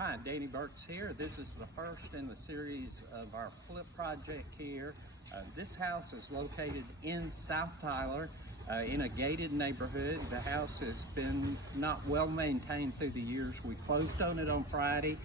Hi, Danny Burks here. This is the first in the series of our flip project here. This house is located in South Tyler in a gated neighborhood. The house has been not well maintained through the years. We closed on it on Friday.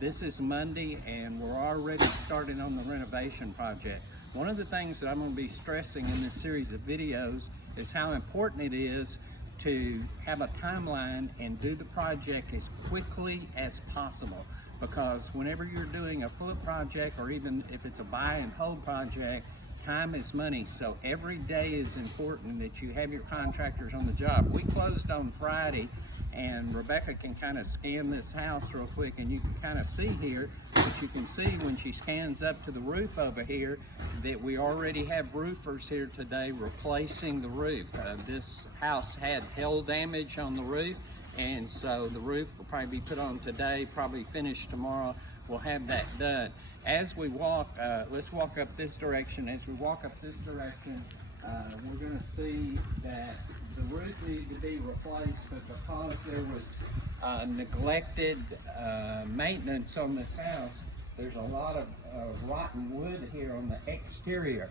This is Monday and we're already starting on the renovation project. One of the things that I'm going to be stressing in this series of videos is how important it is to have a timeline and do the project as quickly as possible, because whenever you're doing a flip project, or even if it's a buy and hold project, time is money. So every day is important that you have your contractors on the job. We closed on Friday, and Rebecca can kind of scan this house real quick, and you can kind of see here, but you can see when she scans up to the roof over here that we already have roofers here today replacing the roof. This house had hail damage on the roof, and so the roof will probably be put on today, probably finished tomorrow. We'll have that done. As we walk, let's walk up this direction. As we walk up this direction, we're going to see that the roof needed to be replaced, but because there was neglected maintenance on this house, there's a lot of rotten wood here on the exterior.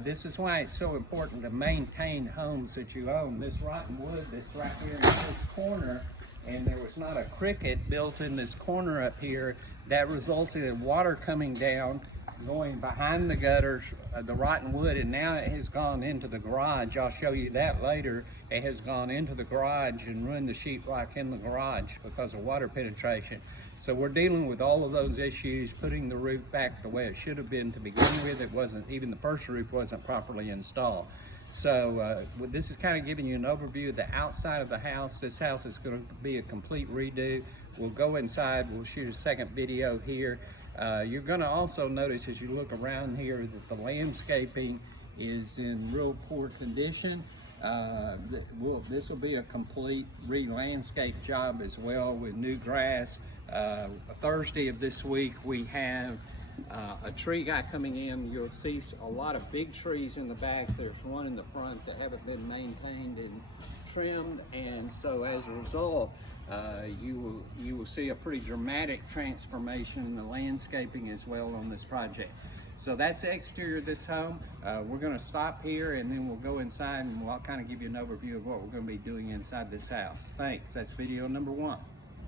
This is why it's so important to maintain homes that you own. This rotten wood that's right here in this corner, and there was not a cricket built in this corner up here, that resulted in water coming down, going behind the gutters, the rotten wood, and now it has gone into the garage. I'll show you that later. It has gone into the garage and ruined the sheetrock in the garage because of water penetration. So we're dealing with all of those issues, putting the roof back the way it should have been to begin with. It wasn't, even the first roof wasn't properly installed. So this is kind of giving you an overview of the outside of the house. This house is going to be a complete redo. We'll go inside, we'll shoot a second video here. You're going to also notice as you look around here that the landscaping is in real poor condition. This will be a complete re-landscape job as well, with new grass. Thursday of this week we have a tree guy coming in. You'll see a lot of big trees in the back. There's one in the front that haven't been maintained and trimmed, and so as a result you will see a pretty dramatic transformation in the landscaping as well on this project. So that's the exterior of this home. We're going to stop here and then we'll go inside and I'll kind of give you an overview of what we're going to be doing inside this house. Thanks. That's video number 1.